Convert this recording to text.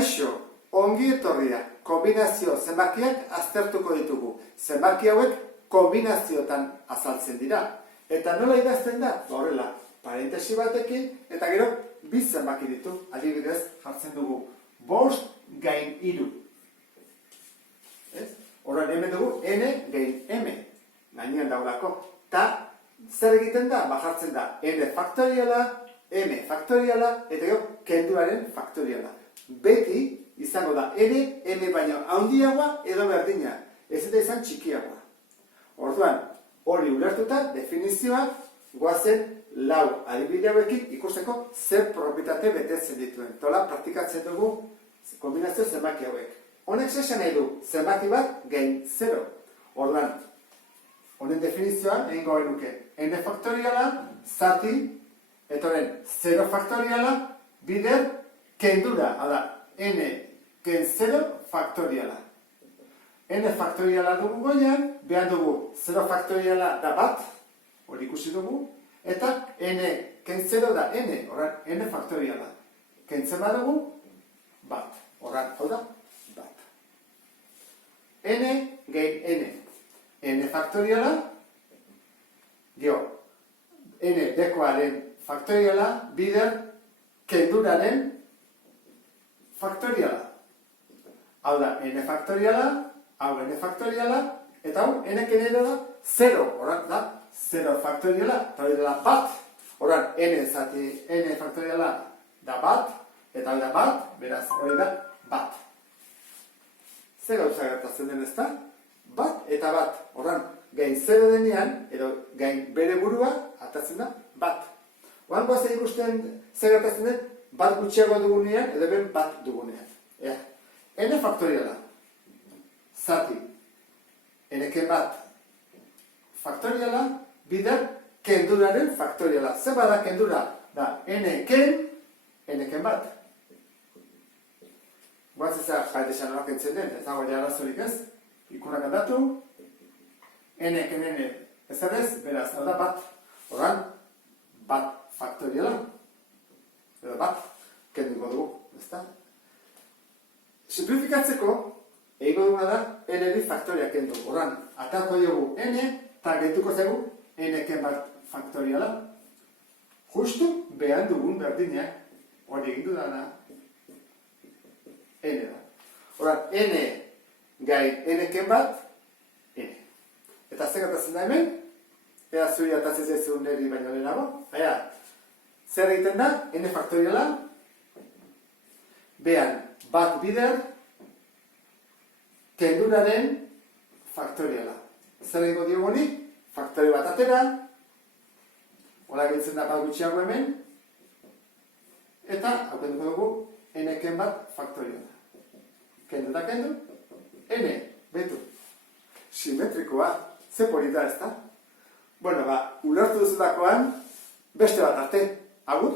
Kaixo, ongi etorria, kombinazio zenbakiak aztertuko ditugu. Zenbaki hauek kombinaziotan azaltzen dira. Eta nola idazten da? Horrela, parentesi batekin, eta gero, bi zenbaki ditu. Adibidez, jartzen dugu, 5 gain 3. Horren hemen dugu, n gain m. Gainean daulako. Ta, zer egiten da? Jartzen da, n faktoriala, m faktoriala, eta gero, kenduaren faktoriala. Beti izango da n, m baino handiagoa edo berdina. Ez eta izan txikiagoa. Orduan, hori ulertuta, definizioak goazen 4 adibide hauekin ikusteko zer propietate betetzen dituen. Tola, praktikatzen dugu kombinazio zenbaki hauek. Honek zesan nahi du, zenbaki bat gain 0. Orduan, honen definizioan egingo genuke n faktoriala, zati, eta horren 0 faktoriala, bider, kendura, hada, n ken 0 faktoriala. N faktoriala dugu goian, behar dugu 0 faktoriala da bat, hori ikusi dugu, eta n ken 0 da n, horren n faktoriala. Kentzen badugu, bat. Horren, hau da, bat. N gain n. N faktoriala, dio, n dekoaren faktoriala, bider, kenduraren faktoriala. Hau da, n faktoriala, hau n faktoriala, eta hau n kenera da 0. Horren da, 0 faktoriala, eta hori da bat. Horren, n faktoriala da bat, eta hori da bat, beraz, hori da bat. Zer gauza gertatzen den ez da? Bat eta bat. Horren, gain 0 denean, edo gain bere burua, atatzen da bat. Horren, goazen ikusten zer gertatzen den, bat gutxiago dugunean, edo ben bat dugunean. N faktoriala. Zati. N-ken bat faktoriala, bider, kenduraren faktoriala. Zer bada kendura? Da, N-ken bat. Guatzen zer jaitesan horak entzen den, ez dago arazorik ez. Ikurak aldatu. N-ken N ezarez, beraz, hau da bat. Horren, bat faktoriala. Edo bat, kenduko dugu, ezta? Simplifikatzeko, egingo duguna da, n-eri faktoria kendu. Horren, atako dugu n, eta gehituko zegu n-ken bat faktoriala. Justu behan dugun berdinak, hori egin dudana, n da. Horren, n gain n-ken bat, n. Eta zer gertatzen da hemen, ea zuri atatzen zaizu neri baino lehenago. Zer egiten da, n faktoriala, behan bat bider, kenduraren faktoriala. Zer egingo diogu honi, faktorio bat atera, hola giltzen da bat gutxiago hemen, eta haukenduko dugu n-ken bat faktoriala. Kendu eta kendu, n, betu. Simetrikoa, ze polita ez da? Bueno, ulertu duzulakoan, beste bat arte. Agur?